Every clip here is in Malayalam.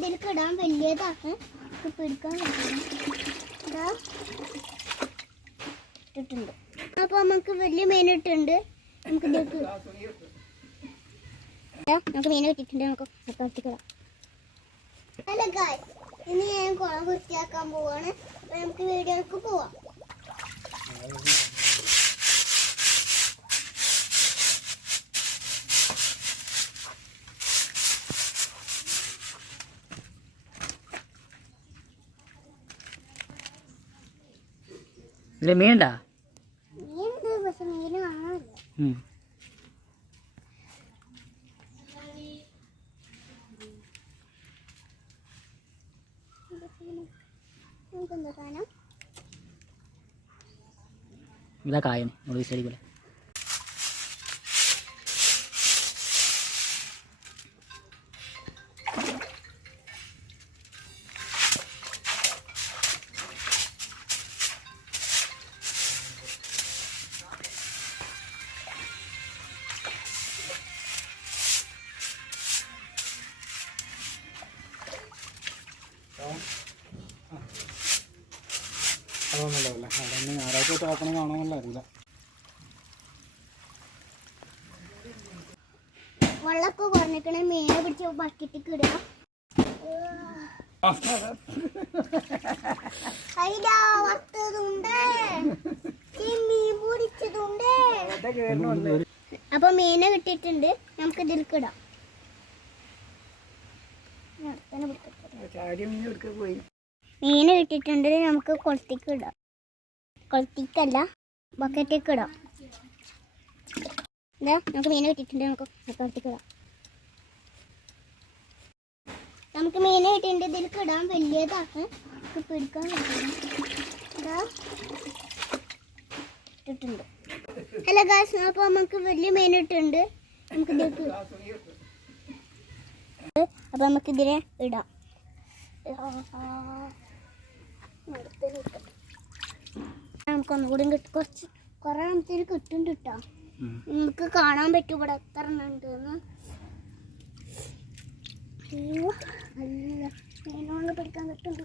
ഇതിലേക്ക് ഇടാൻ വലിയതാണ് പിടിക്കാൻ ഇതാ. ഇട്ടിട്ടുണ്ട്. അപ്പൊ നമുക്ക് വലിയ മീൻ ഇട്ടുണ്ട്. നമുക്ക് ഇതിലേക്ക് നമുക്ക് മീൻ കിട്ടിയിട്ടുണ്ട് നമുക്ക് കത്തിക്കിടാം ഹലോ ഗായ് ഇന്ന് ഞാൻ കുളം വൃത്തിയാക്കാൻ പോവാണ്. നമുക്ക് വീഡിയോക്ക് പോവാം ഇതിൽ മീനുണ്ടാ മീനുണ്ട് പക്ഷെ മീൻ കാണാനില്ല ഉം. നമുക്ക് എന്താ മീനുണ്ടാ ഇതാ കായം നമ്മൾ ശരി അതൊന്നുമില്ല അവിടെ ഞായറാഴ്ച തൊട്ട് ഓപ്പണിംഗ് ആണോന്നല്ല അറിയില്ല. വെള്ളമൊക്കെ കുറഞ്ഞിക്കണേ മീനെ പിടിച്ച് ബക്കറ്റിക്ക് ഇടുക. അപ്പൊ മീനെ കിട്ടിട്ടുണ്ട് നമുക്ക് ഇതിലേക്ക് ഇടാം. ഞാൻ അടുത്തന്നെ പിടിക്കട്ടെ. മീന് കിട്ടിയിട്ടുണ്ട് നമുക്ക് കൊളത്തിക്ക് ഇടാം. കൊളത്തിക്കല്ല ബക്കറ്റേക്ക് ഇടാം. എന്താ നമുക്ക് മീൻ കിട്ടിയിട്ടുണ്ടെങ്കിൽ നമുക്ക് കൊളത്തിക്ക് ഇടാം. നമുക്ക് മീൻ കിട്ടിയിട്ടുണ്ട് ഇതിലേക്ക് ഇടാൻ വലിയതാണ്. നമുക്ക് പിടിക്കാൻ ഇതാ ഇട്ടിട്ടുണ്ട്. ഹലോ ഗാസ് അപ്പോൾ നമുക്ക് വലിയ മീൻ ഇട്ടിട്ടുണ്ട് നമുക്ക് ഇതിലേക്ക് അപ്പോൾ നമുക്ക് ഇതിനെ നമുക്കൊന്നുകൂടി കിട്ടും കുറച്ച് കുറേ നമുക്കിത് കിട്ടുന്നുണ്ട് കേട്ടോ. നമുക്ക് കാണാൻ പറ്റും ഇവിടെ എത്ര ഉണ്ട് അയ്യോ നല്ല മീനുകൊണ്ട് പിടിക്കാൻ കിട്ടുന്നുണ്ട്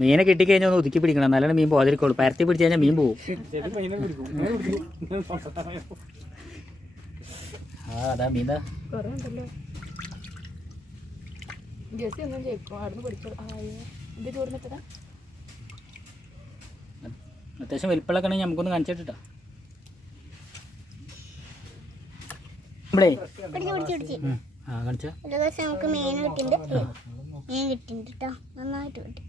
മീനെ കിട്ടിക്കഴിഞ്ഞാൽ ഒന്ന് ഒതുക്കി പിടിക്കണം. എന്നാലാണ് മീൻ പോകാതിരിക്കുള്ളൂ. പരത്തി പിടിച്ചു കഴിഞ്ഞാൽ മീൻ പോകും ആ അതാ മീനാ അത്യാവശ്യം ജെസ്സി ഒന്നും ജയിക്കും അവിടുന്ന് പഠിച്ചോ ആയോ ഇത് ചോർന്നിട്ടതാ അത്യാവശ്യം വലിപ്പമുള്ളൊക്കെ ആണെങ്കിൽ നമുക്കൊന്ന് കാണിച്ചിട്ടാ നമ്മളേ ആ കാണിച്ചാ. ഒരു ദിവസം നമുക്ക് മീൻ കിട്ടിയിട്ടുണ്ട് മീൻ കിട്ടിയിട്ടുണ്ട് കേട്ടോ നന്നായിട്ട് കിട്ടി.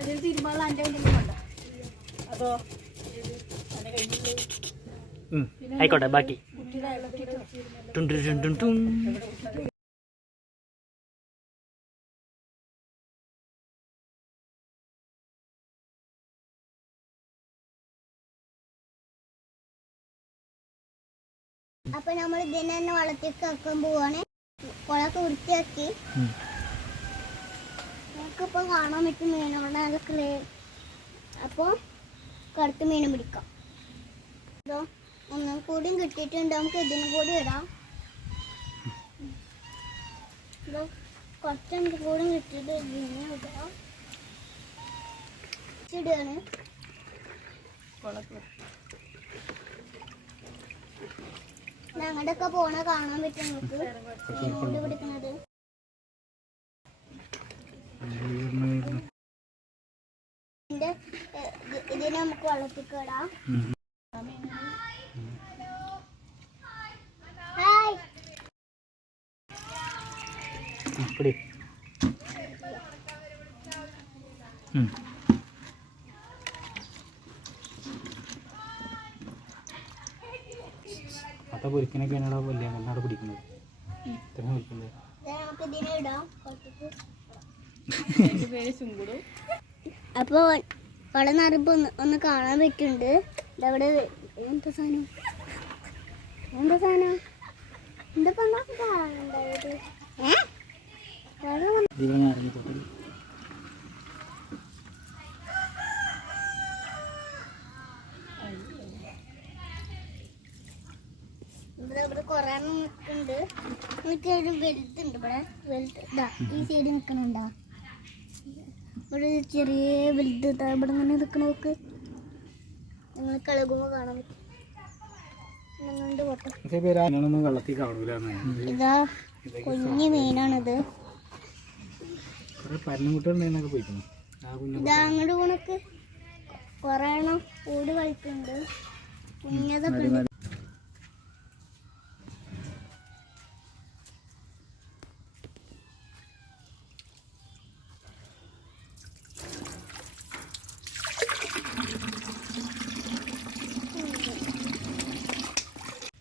അതിൽ എന്റെ അതോ. ആയിക്കോട്ടെ ബാക്കി. അപ്പൊ നമ്മൾ ഇതിനെ തന്നെ വളർത്തിക്ക് വെക്കാൻ പോവാണ്. കുളമൊക്കെ വൃത്തിയാക്കി. നമുക്കിപ്പോ കാണാൻ പറ്റും മീനുകളുടെ നല്ല ക്ലിയർ അപ്പോൾ കറുത്ത മീനും പിടിക്കാം. ഇതോ ഒന്നും കൂടിയും കിട്ടിയിട്ടുണ്ട്. നമുക്ക് ഇതിനും കൂടി ഇടാം. ഇതോ കുറച്ചും കൂടി കിട്ടിയിട്ട് ഇതിനെ ഇടാം. ഇടുകയാണ് കുളത്ത് ഞങ്ങളുടെ ഒക്കെ പോണ കാണാൻ പറ്റും നമുക്ക് മീൻ കൊണ്ട് പിടിക്കുന്നത് ഇതിനെ നമുക്ക് വെള്ളത്തിക്കിടാം ഹായ്. പിടി അത്ത പൊരിക്കനൊക്കെയാണ് ഇവിടെ വലിയ കണ്ണാട് പിടിക്കുന്നത്. ഇത്രയും പൊരിക്കുന്നത് അപ്പോൾ അവിടെ നിറപ്പ് ഒന്ന് ഒന്ന് കാണാൻ പറ്റുന്നുണ്ട്. ഇതവിടെ എന്താ സാധനം? എന്താ സാധനം? എന്താ കാണണ്ടായത് ഏ വെള്ളം വന്ന് ഇവിടെ ഞാൻ ഇറങ്ങി തൊട്ട് ഇവിടെ ഇവിടെ കുറേ എണ്ണം ഒരു വലുതുണ്ട് ഇവിടെ. വലുത് ഇതാ ഈ സൈഡ് നിൽക്കണുണ്ടോ ഇവിടെ ചെറിയ വലുത് ഇതാ ഇവിടെ ഇങ്ങനെ നിൽക്കണ നോക്ക്. നിങ്ങൾ കിളകുമ്പോൾ കാണാൻ പറ്റും. ഇതാ കുഞ്ഞു മീനാണിത്. ഇതാ അങ്ങോട്ട് പോണക്ക്. കുറേ എണ്ണം കൂടി കളിക്കുന്നുണ്ട് കുഞ്ഞതൊക്കെ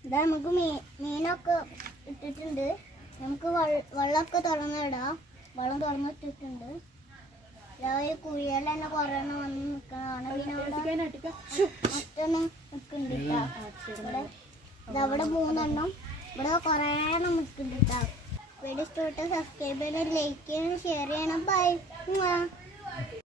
ഇതാ നമുക്ക് മീ മീനൊക്കെ ഇട്ടിട്ടുണ്ട്. നമുക്ക് വെള്ള- വെള്ളമൊക്കെ തുറന്നിടാം വെള്ളം തുറന്നിട്ടിട്ടുണ്ട് രാവിലെ കുഴിയിൽ തന്നെ കുറേ വന്ന് നിൽക്കണതാണ് മറ്റൊന്നും നിൽക്കുന്നുണ്ട് അവിടെ മൂന്നെണ്ണം. ഇവിടെ കുറേ എണ്ണം നിൽക്കുന്നുണ്ട് വീഡിയോ ഇഷ്ടപ്പെട്ട് സബ്സ്ക്രൈബ് ചെയ്യണം ലൈക്ക് ചെയ്യണം. ഷെയർ ചെയ്യണം ബൈ